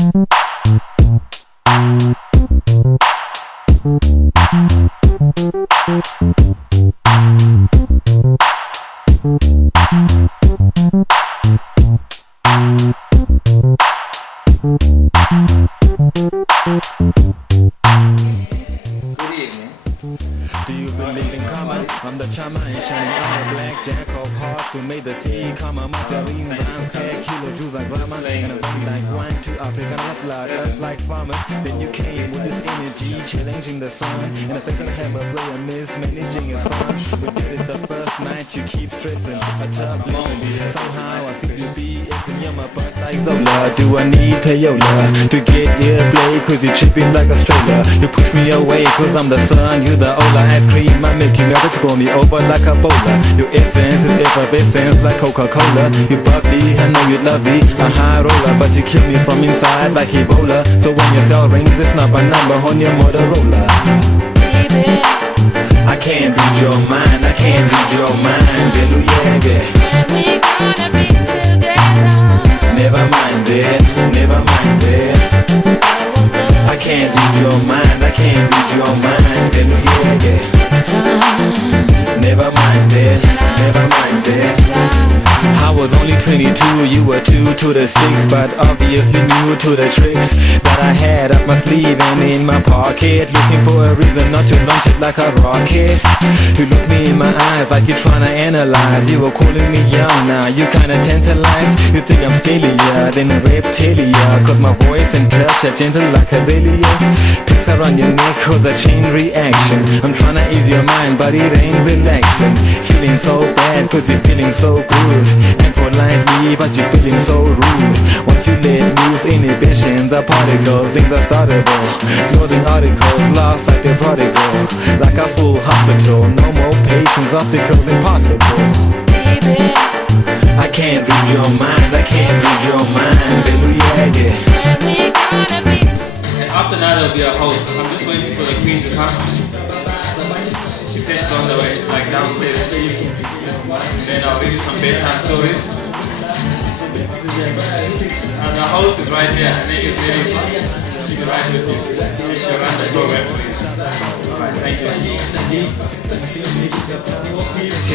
Do you believe in karma? I'm the charmer and shining on a black jack of hearts who made the sea karma. Margarine, brown cat, kilo jewels like Rama. And I'm like wine to African blood, us like farmers. Then you came with this energy, challenging the sun. And I think I have a player mismanaging his fun. We did it the first night, you keep stressing. A tough lesson. Somehow I feel you BS in your butt like Zola. Do I need payola to get airplay? Cause you tripping like a stroller. You push me away cause I'm the sun, you the Ola. Ice cream, I make you melt it, pull me over like a bowler. Your essence is effervescence like Coca-Cola. You bubbly, I know you lovely, a high roller. But you kill me from inside like Ebola. So when your cell rings, it's not my number on your Motorola. Baby, I can't read your mind, I can't read your mind. When we gonna be together? Never mind that, never mind that. I can't read your mind, I can't read your mind. Never mind that, never mind that. I was only 22, you were 2 to the 6, but obviously new to the tricks that I had up my sleeve and in my pocket. Looking for a reason not to launch it like a rocket. You look me in my eyes like you're trying to analyze. You were calling me young, now you kinda tantalized. You think I'm scalier than a reptilia, cause my voice and touch are gentle like azaleas. Picks around your neck cause a chain reaction. I'm trying to ease your mind but it ain't relaxing. Feeling so bad cause you're feeling so good. Act politely but you're feeling so rude. Once you let loose, inhibitions are particles. Things are startable, clothing articles lost like they're prodigal. Like a full hospital, no more patients, obstacles impossible. Baby, I can't read your mind, I can't read your mind. When we gonna be? And after that there'll be a host. I'm just waiting for the queen to come. She said she's on the way, she's like downstairs please. Then I'll read you some bedtime stories. And the host is right here. Her name is Nelly. She'll be right with you. She'll run the program for you. Alright, thank you.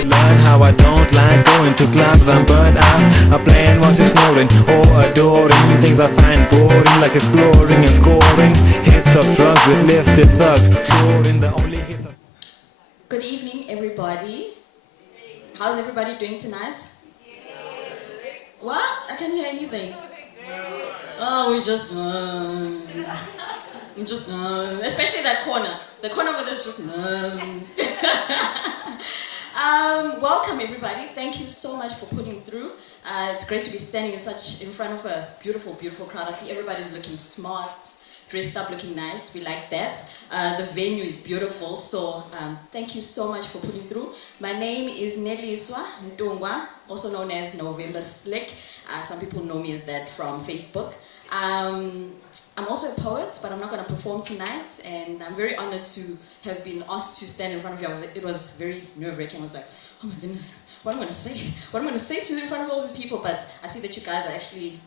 Learn how I don't like going to clubs, I'm burnt out. I plan what is snoring or adoring. Things I find boring like exploring and scoring. Hits of drugs with lifted thugs, soaring the only hits of... Good evening everybody. How's everybody doing tonight? What? I can't hear anything. Oh, we just especially that corner. The corner where there's just welcome everybody. Thank you so much for putting through. It's great to be standing in front of a beautiful, beautiful crowd. I see everybody's looking smart, dressed up, looking nice. We like that. The venue is beautiful, so thank you so much for putting through. My name is Neliswa Ntungwa, also known as November Slick. Some people know me as that from Facebook. I'm also a poet, but I'm not going to perform tonight, and I'm very honored to have been asked to stand in front of you. It was very nerve-wracking. I was like, oh my goodness, what am I going to say? What am I going to say to you in front of all these people? But I see that you guys are actually,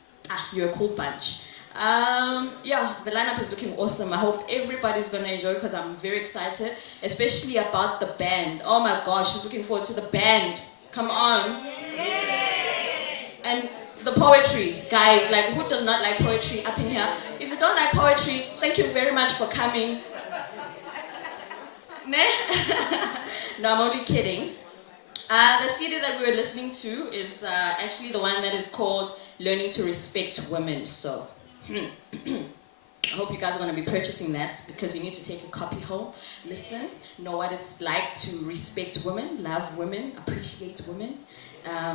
you're a cool bunch. Yeah, the lineup is looking awesome. I hope everybody's going to enjoy because I'm very excited, especially about the band. Oh my gosh, she's looking forward to the band. Come on. And the poetry, guys, like who does not like poetry up in here? If you don't like poetry, thank you very much for coming. No, I'm only kidding. The CD that we were listening to is actually the one that is called Learning to Respect Women. So I hope you guys are going to be purchasing that because you need to take a copy home. Listen, know what it's like to respect women, love women, appreciate women.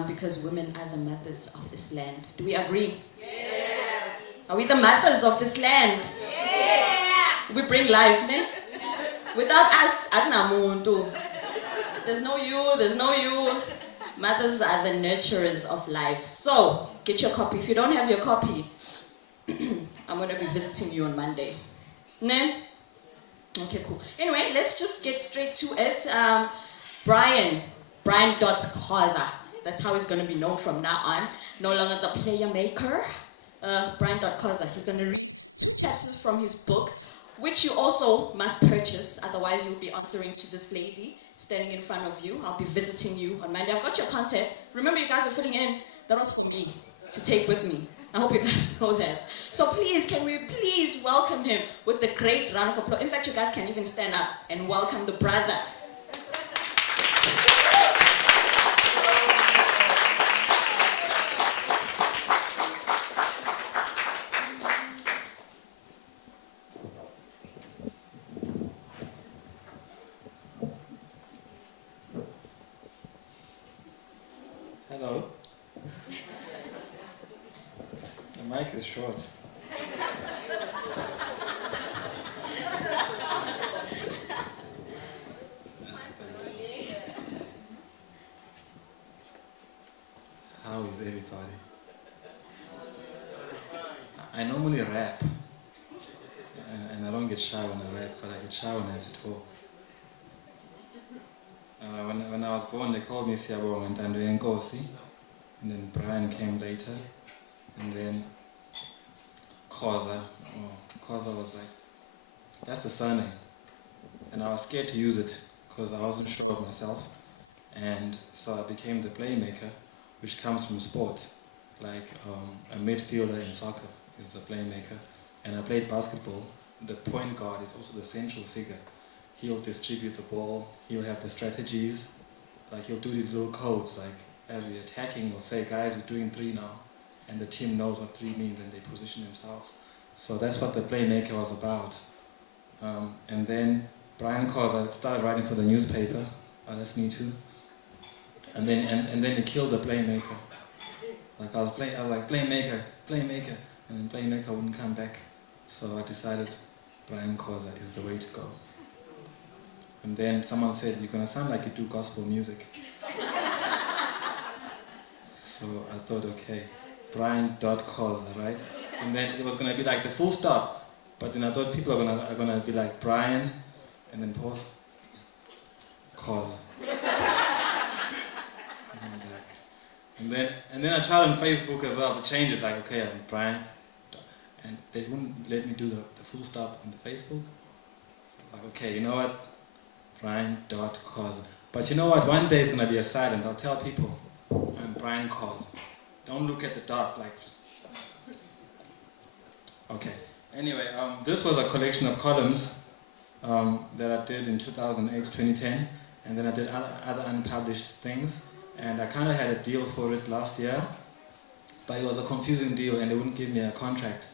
Because women are the mothers of this land. Do we agree? Yes. Are we the mothers of this land? Yes. We bring life, ne? Without us, there's no you, there's no you. Mothers are the nurturers of life. So, get your copy. If you don't have your copy, I'm going to be visiting you on Monday. Ne? Okay, cool. Anyway, let's just get straight to it. Brian.Khoza. That's how he's going to be known from now on. No longer the player maker, Khoza. He's going to read chapters from his book, which you also must purchase, otherwise you'll be answering to this lady standing in front of you. I'll be visiting you on Monday. I've got your contact. Remember, you guys were filling in. That was for me to take with me. I hope you guys know that. So please, can we please welcome him with the great round of applause. In fact, you guys can even stand up and welcome the brother. Hello. The mic is short. How is everybody? I normally rap, and I don't get shy when I rap, but I get shy when I have to talk. When I was born, they called me Siyabonga Ntando Yenkosi, and then Brian came later, and then Khoza. Khoza was like, that's the surname, and I was scared to use it because I wasn't sure of myself, and so I became the Playmaker, which comes from sports, like a midfielder in soccer is a Playmaker, and I played basketball. The point guard is also the central figure. He'll distribute the ball, he'll have the strategies, like he'll do these little codes, like as we're attacking, he'll say, guys, we're doing 3 now, and the team knows what 3 means and they position themselves. So that's what the Playmaker was about. And then Brian Khoza started writing for the newspaper, that's me too, and then he killed the Playmaker. Like I was like, Playmaker, Playmaker, and then Playmaker wouldn't come back. So I decided Brian Khoza is the way to go. And then someone said, you're going to sound like you do gospel music. So I thought, okay, Brian.Khoza, right? And then it was going to be like the full stop. But then I thought people are gonna be like, Brian, and then pause, Khoza. And then I tried on Facebook as well to change it, like, okay, I'm Brian. And they wouldn't let me do the full stop on the Facebook. So like, okay, you know what? Brian.Khoza. But you know what? One day it's going to be a silent. I'll tell people I'm Brian Khoza. Don't look at the dot, like just... Okay. Anyway, this was a collection of columns that I did in 2008, 2010. And then I did other unpublished things. And I kind of had a deal for it last year. But it was a confusing deal and they wouldn't give me a contract.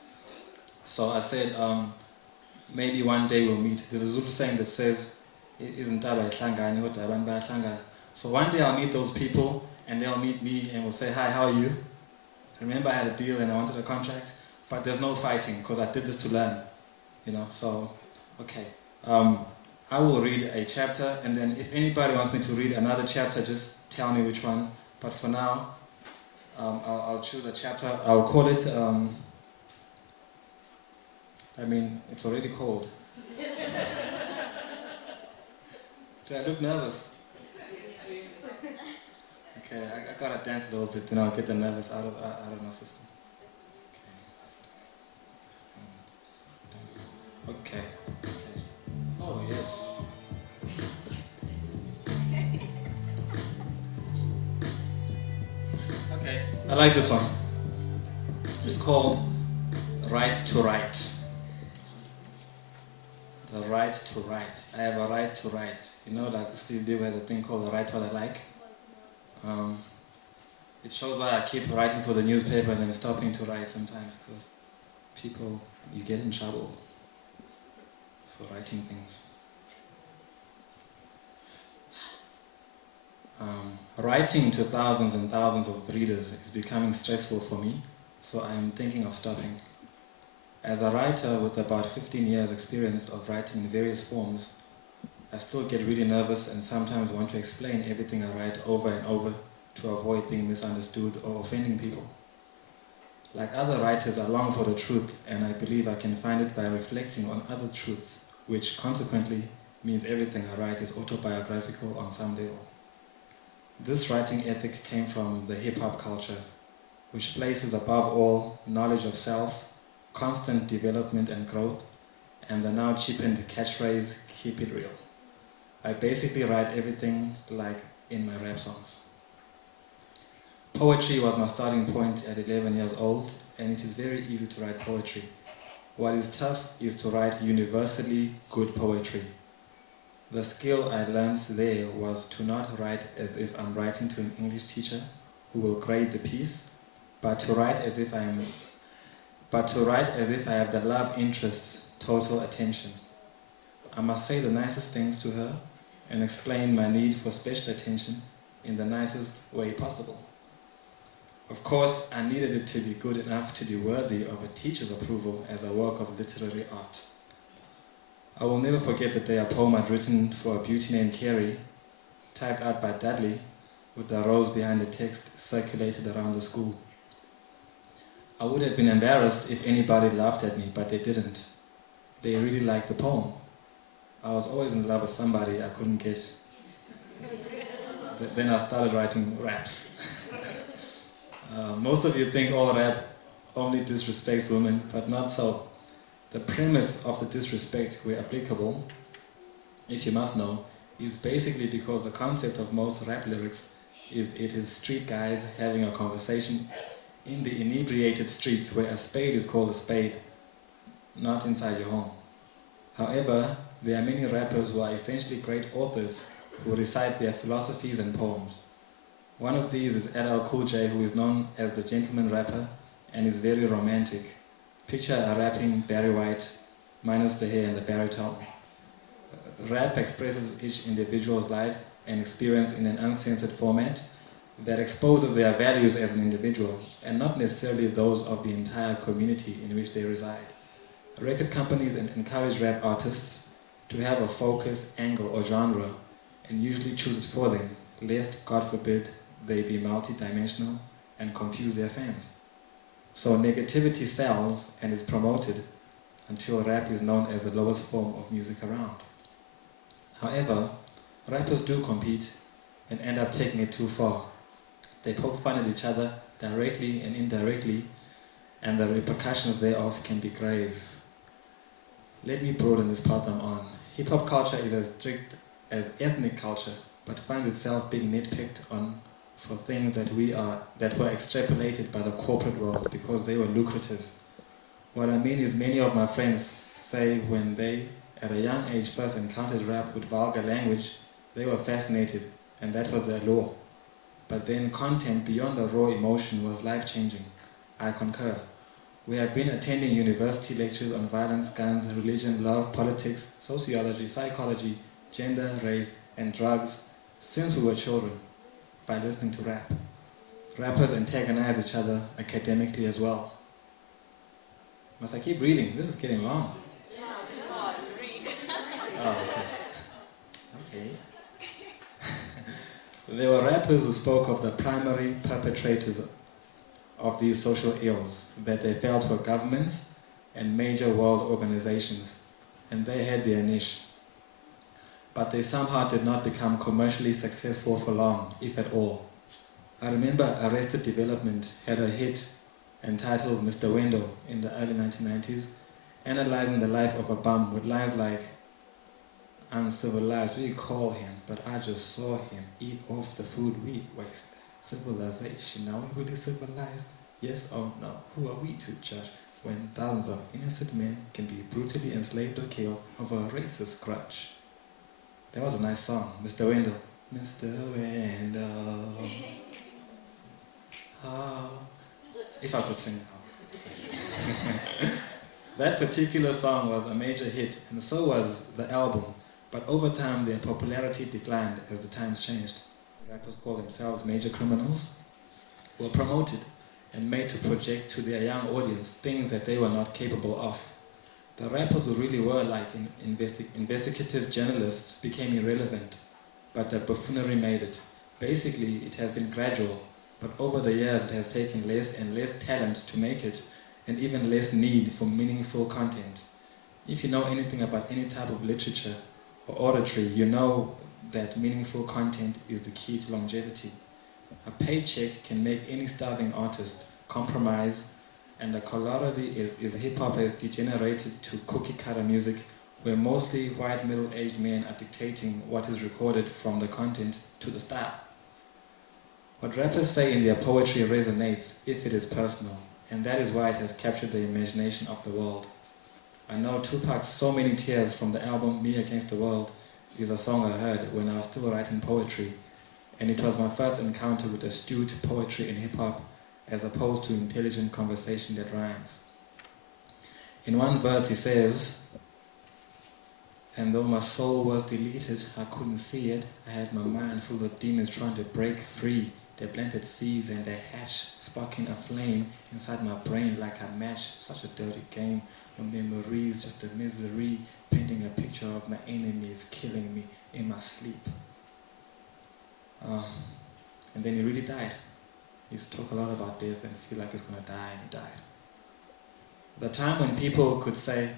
So I said, maybe one day we'll meet. There's a Zulu saying that says, so one day I'll meet those people and they'll meet me and we'll say, hi, how are you? Remember I had a deal and I wanted a contract, but there's no fighting because I did this to learn, you know, so, okay. I will read a chapter and then if anybody wants me to read another chapter, just tell me which one. But for now, I'll choose a chapter. I'll call it, it's already called. Do I look nervous? Okay, I gotta dance a little bit, then I'll get the nervous out of my system. Okay. Oh yes. Okay, I like this one. It's called Right to Write. The right to write. I have a right to write. You know, like Steve Bieber has a thing called the Write What I Like. It shows why I keep writing for the newspaper and then stopping to write sometimes because people, you get in trouble for writing things. Writing to thousands and thousands of readers is becoming stressful for me, so I am thinking of stopping. As a writer with about 15 years experience of writing in various forms, I still get really nervous and sometimes want to explain everything I write over and over to avoid being misunderstood or offending people. Like other writers, I long for the truth and I believe I can find it by reflecting on other truths, which consequently means everything I write is autobiographical on some level. This writing ethic came from the hip-hop culture, which places above all knowledge of self, constant development and growth, and the now cheapened catchphrase, keep it real. I basically write everything like in my rap songs. Poetry was my starting point at 11 years old, and it is very easy to write poetry. What is tough is to write universally good poetry. The skill I learned there was to not write as if I'm writing to an English teacher who will grade the piece, but to write as if I have the love interest's total attention. I must say the nicest things to her and explain my need for special attention in the nicest way possible. Of course, I needed it to be good enough to be worthy of a teacher's approval as a work of literary art. I will never forget the day a poem I'd written for a beauty named Carrie, typed out by Dudley, with the rose behind the text circulated around the school. I would have been embarrassed if anybody laughed at me, but they didn't. They really liked the poem. I was always in love with somebody I couldn't get. Then I started writing raps. Most of you think all rap only disrespects women, but not so. The premise of the disrespect, where applicable, if you must know, is basically because the concept of most rap lyrics is it is street guys having a conversation in the inebriated streets where a spade is called a spade, not inside your home. However, there are many rappers who are essentially great authors who recite their philosophies and poems. One of these is LL Cool J, who is known as the gentleman rapper and is very romantic. Picture a rapping Barry White, minus the hair and the baritone. Rap expresses each individual's life and experience in an uncensored format that exposes their values as an individual and not necessarily those of the entire community in which they reside. Record companies encourage rap artists to have a focus, angle or genre and usually choose it for them, lest, God forbid, they be multi-dimensional and confuse their fans. So negativity sells and is promoted until rap is known as the lowest form of music around. However, rappers do compete and end up taking it too far. They poke fun at each other directly and indirectly, and the repercussions thereof can be grave. Let me broaden this path I'm on. Hip-hop culture is as strict as ethnic culture, but finds itself being nitpicked on for things that were extrapolated by the corporate world because they were lucrative. What I mean is many of my friends say when they, at a young age, first encountered rap with vulgar language, they were fascinated, and that was their law. But then content beyond the raw emotion was life-changing. I concur. We have been attending university lectures on violence, guns, religion, love, politics, sociology, psychology, gender, race, and drugs since we were children by listening to rap. Rappers antagonize each other academically as well. Must I keep reading? This is getting long. Oh, okay. There were rappers who spoke of the primary perpetrators of these social ills that they felt were governments and major world organizations, and they had their niche. But they somehow did not become commercially successful for long, if at all. I remember Arrested Development had a hit entitled Mr. Wendell in the early 1990s, analyzing the life of a bum with lines like, "Uncivilized, we call him, but I just saw him eat off the food we waste. Civilization, now we really civilized? Yes or no? Who are we to judge when thousands of innocent men can be brutally enslaved or killed over a racist grudge?" That was a nice song, Mr. Wendell. Mr. Wendell. Oh. If I could sing now. That particular song was a major hit, and so was the album. But over time, their popularity declined as the times changed. Rappers call themselves major criminals, were promoted and made to project to their young audience things that they were not capable of. The rappers who really were like investigative journalists became irrelevant, but the buffoonery made it. Basically, it has been gradual, but over the years it has taken less and less talent to make it, and even less need for meaningful content. If you know anything about any type of literature or oratory, you know that meaningful content is the key to longevity. A paycheck can make any starving artist compromise, and the corollary is hip-hop has degenerated to cookie-cutter music where mostly white middle-aged men are dictating what is recorded from the content to the style. What rappers say in their poetry resonates if it is personal, and that is why it has captured the imagination of the world. I know Tupac's So Many Tears from the album Me Against the World is a song I heard when I was still writing poetry, and it was my first encounter with astute poetry in hip-hop as opposed to intelligent conversation that rhymes. In one verse he says, "And though my soul was deleted, I couldn't see it. I had my mind full of demons trying to break free. They planted seeds and they hatched, sparking a flame inside my brain like a match. Such a dirty game. No memories, just a misery, painting a picture of my enemies killing me in my sleep." And then he really died. He used to talk a lot about death and feel like he's going to die, and he died. The time when people could say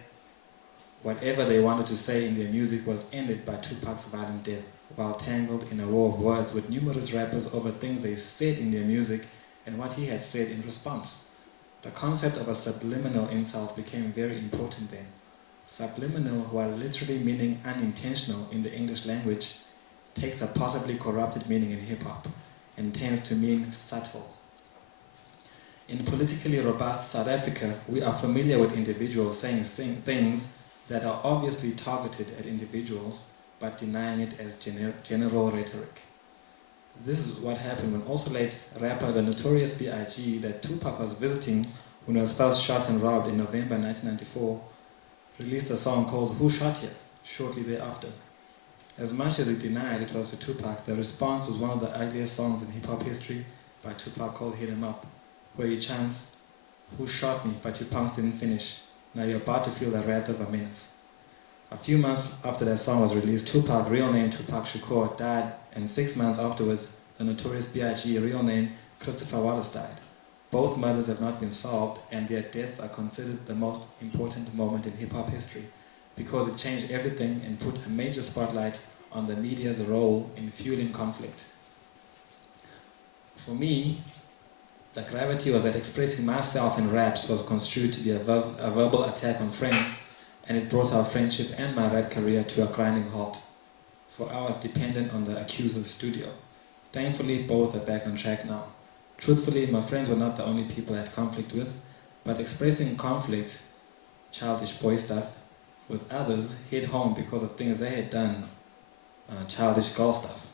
whatever they wanted to say in their music was ended by Tupac's violent death, while tangled in a war of words with numerous rappers over things they said in their music and what he had said in response. The concept of a subliminal insult became very important then. Subliminal, while literally meaning unintentional in the English language, takes a possibly corrupted meaning in hip-hop and tends to mean subtle. In politically robust South Africa, we are familiar with individuals saying things that are obviously targeted at individuals, but denying it as general rhetoric. This is what happened when also late rapper the Notorious B.I.G. that Tupac was visiting when he was first shot and robbed in November 1994, released a song called Who Shot Ya? Shortly thereafter. As much as he denied it was to Tupac, the response was one of the ugliest songs in hip-hop history by Tupac called Hit 'Em Up, where he chants, "Who shot me, but you punks didn't finish. Now you're about to feel the wrath of a menace." A few months after that song was released, Tupac, real name Tupac Shakur, died, and 6 months afterwards, the Notorious B.I.G., real name Christopher Wallace, died. Both murders have not been solved, and their deaths are considered the most important moment in hip-hop history, because it changed everything and put a major spotlight on the media's role in fueling conflict. For me, the gravity was that expressing myself in raps was construed to be a verbal attack on friends, and it brought our friendship and my rap career to a grinding halt, for I was dependent on the accuser's studio. Thankfully, both are back on track now. Truthfully, my friends were not the only people I had conflict with, but expressing conflict, childish boy stuff, with others hit home because of things they had done, childish girl stuff.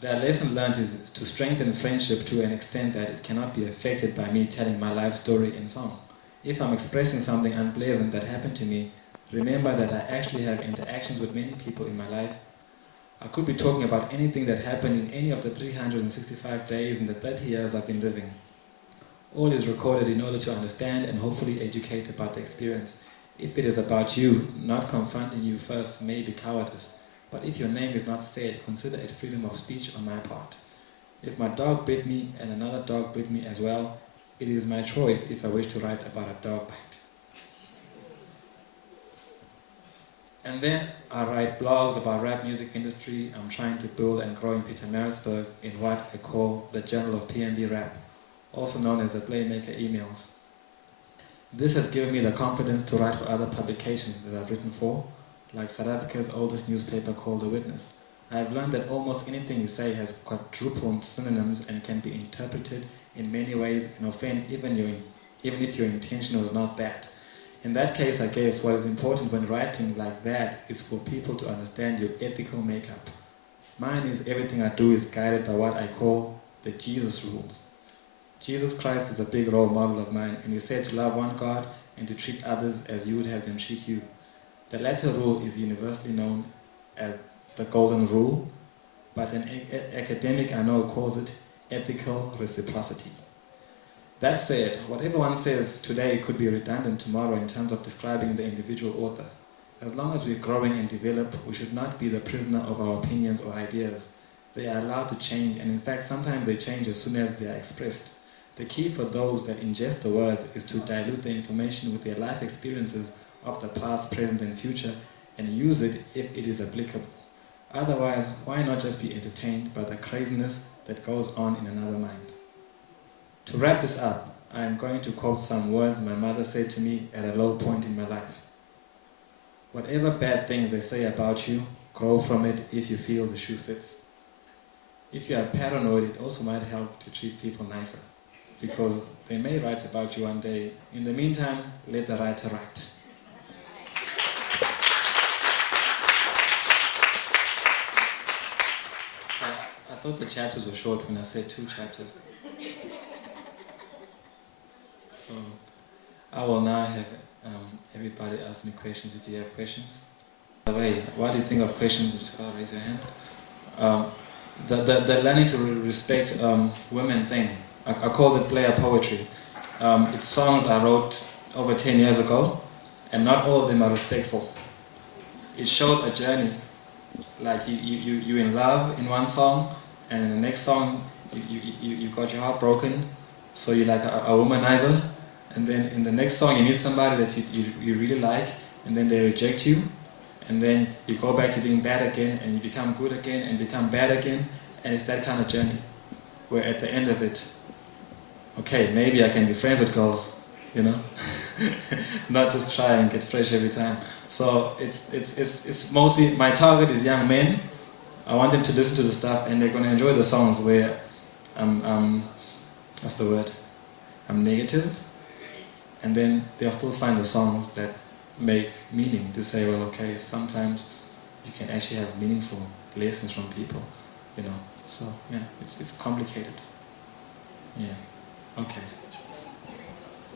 The lesson learned is to strengthen friendship to an extent that it cannot be affected by me telling my life story in song. If I'm expressing something unpleasant that happened to me, remember that I actually have interactions with many people in my life. I could be talking about anything that happened in any of the 365 days in the 30 years I've been living. All is recorded in order to understand and hopefully educate about the experience. If it is about you, not confronting you first may be cowardice. But if your name is not said, consider it freedom of speech on my part. If my dog bit me and another dog bit me as well, it is my choice if I wish to write about a dog bite. And then I write blogs about rap music industry. I'm trying to build and grow in Pietermaritzburg in what I call the Journal of PNB Rap, also known as the Playmaka emails. This has given me the confidence to write for other publications that I've written for, like South Africa's oldest newspaper called The Witness. I have learned that almost anything you say has quadruple synonyms and can be interpreted in many ways and offend even if your intention was not that. In that case, I guess what is important when writing like that is for people to understand your ethical makeup. Mine is everything I do is guided by what I call the Jesus rules. Jesus Christ is a big role model of mine, and he said to love one God and to treat others as you would have them treat you. The latter rule is universally known as the golden rule, but an academic I know calls it ethical reciprocity. That said, whatever one says today could be redundant tomorrow in terms of describing the individual author. As long as we're growing and develop, we should not be the prisoner of our opinions or ideas. They are allowed to change, and in fact sometimes they change as soon as they are expressed. The key for those that ingest the words is to dilute the information with their life experiences of the past, present and future, and use it if it is applicable. Otherwise, why not just be entertained by the craziness that goes on in another mind? To wrap this up, I am going to quote some words my mother said to me at a low point in my life. Whatever bad things they say about you, grow from it if you feel the shoe fits. If you are paranoid, it also might help to treat people nicer, because they may write about you one day. In the meantime, let the writer write. I thought the chapters were short when I said 2 chapters. So I will now have everybody ask me questions if you have questions. By the way, what do you think of questions? Just gotta raise your hand. The learning to respect women thing, I call it player poetry. It's songs I wrote over 10 years ago, and not all of them are respectful. It shows a journey. Like you're in love in one song, and in the next song you got your heart broken, so you're like a womanizer, and then in the next song you meet somebody that you really like, and then they reject you, and then you go back to being bad again, and you become good again, and become bad again, and it's that kind of journey, where at the end of it, okay, maybe I can be friends with girls, you know, not just try and get fresh every time. So it's mostly, my target is young men. I want them to listen to the stuff, and they're going to enjoy the songs where what's the word? I'm negative, and then they'll still find the songs that make meaning, to say, well, okay, sometimes you can actually have meaningful lessons from people, you know. So yeah, it's complicated. Yeah. Okay.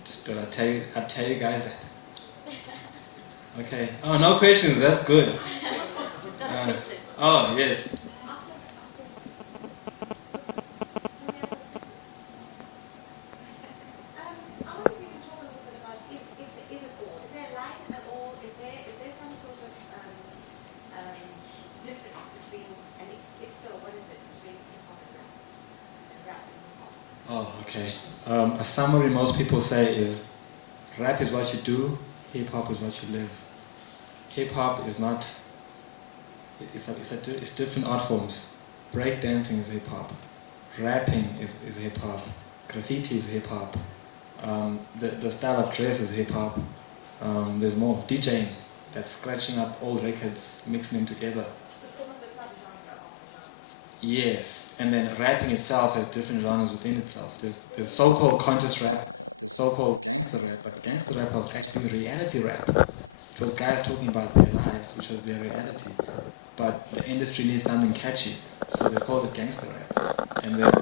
Just did I tell you guys that? Okay. Oh, no questions. That's good. Oh yes. Oh, okay. A summary most people say is, rap is what you do, hip hop is what you live. Hip hop is not. It's different art forms. Break dancing is hip hop. Rapping is hip hop. Graffiti is hip hop. The style of dress is hip hop. There's more. DJing, that's scratching up old records, mixing them together. Yes, and then rapping itself has different genres within itself. There's so-called conscious rap, so-called gangster rap, but gangster rap was actually reality rap. It was guys talking about their lives, which was their reality. But the industry needs something catchy, so they called it gangster rap. And then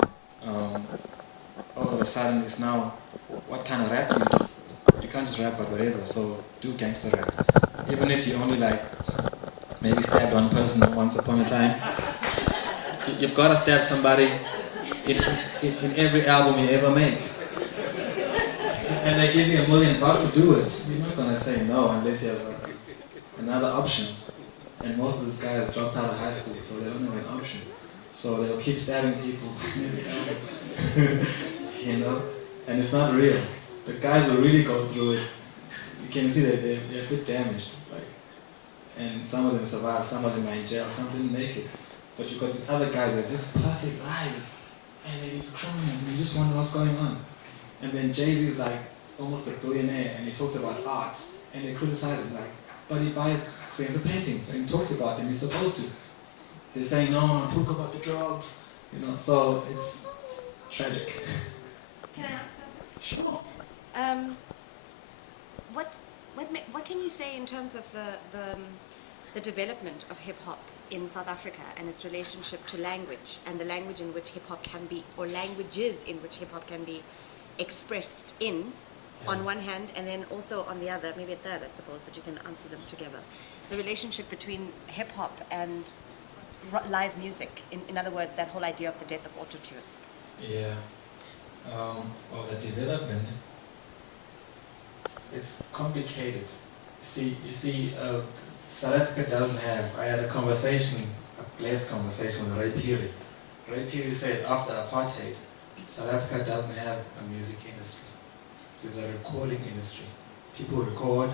all of a sudden it's now, what kind of rap do you do? You can't just rap about whatever, so do gangster rap. Even if you only like, maybe stabbed one person once upon a time, you've got to stab somebody in every album you ever make. And they give you $1 million to do it. You're not going to say no unless you have another option. And most of these guys dropped out of high school, so they don't have an option. So they'll keep stabbing people. You know? And it's not real. The guys who really go through it, you can see that they're a bit damaged. And some of them survive, some of them are in jail, some didn't make it. But you've got these other guys that are just perfect lives, and they're these criminals, and you just wonder what's going on. And then Jay-Z is like almost a billionaire, and he talks about art, and they criticize him, like, but he buys expensive paintings, and he talks about them, he's supposed to. They say, no, talk about the drugs, you know, so it's tragic. Can I ask something? Sure. What can you say in terms of the development of hip-hop in South Africa and its relationship to language, and the language in which hip-hop can be, or languages in which hip-hop can be expressed in, on one hand, and then also on the other, maybe a third, I suppose, but you can answer them together. The relationship between hip-hop and live music, in other words, that whole idea of the death of auto-tune. Yeah. Well, the development, it's complicated. You see, South Africa doesn't have, I had a conversation, a blessed conversation with Ray Phiri. Ray Phiri said after apartheid, South Africa doesn't have a music industry. There's a recording industry. People record,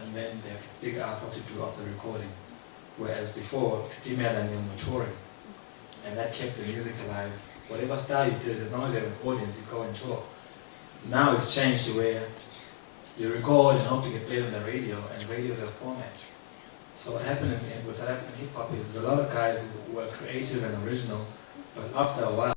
and then they have to figure out what to do after recording. Whereas before, Stimel and them were touring, and that kept the music alive. Whatever style you did, as long as you have an audience, you go and tour. now it's changed to where you record and hope to get played on the radio, and radio is a format. So what happened with South African hip hop is a lot of guys who were creative and original, but after a while